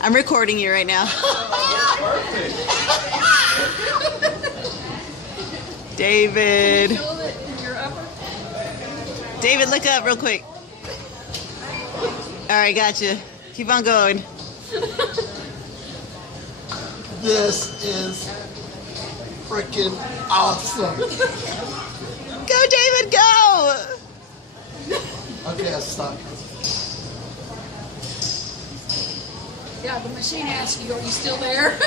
I'm recording you right now. David. David, look up real quick. All right, gotcha. Keep on going. This is freaking awesome. Go, David, go! Okay, I stopped. Yeah, the machine asks you, are you still there?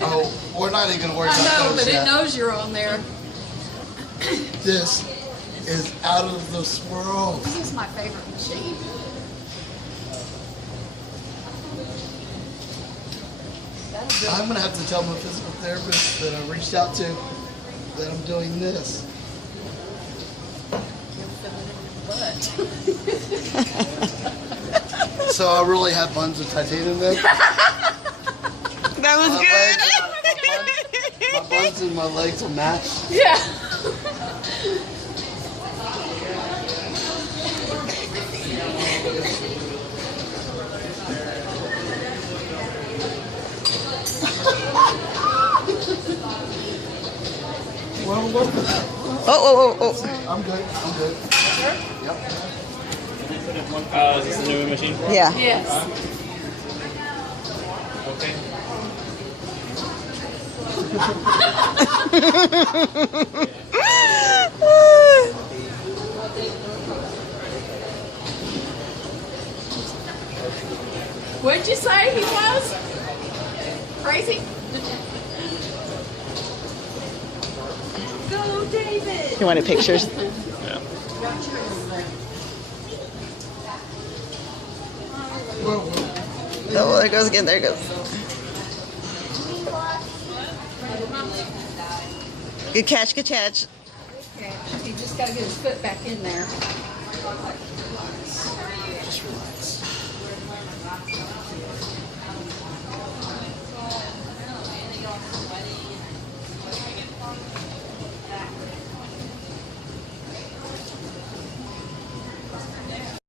Oh, we're not even gonna worry I about know, those but yet. it knows you're on there. This is out of this world. This is my favorite machine. I'm gonna have to tell my physical therapist that I reached out to that I'm doing this. So I really have buns of titanium then? That was My buns and my legs will match. Yeah. Well, look. Oh. I'm good. I'm good. Yep. Is this a new machine? Yeah. Yes. Okay. What'd you say he was? Crazy? Go, David! You wanted pictures? Yeah. Oh, there it goes again. There it goes. Good catch. Good catch. Okay, he just got to get his foot back in there.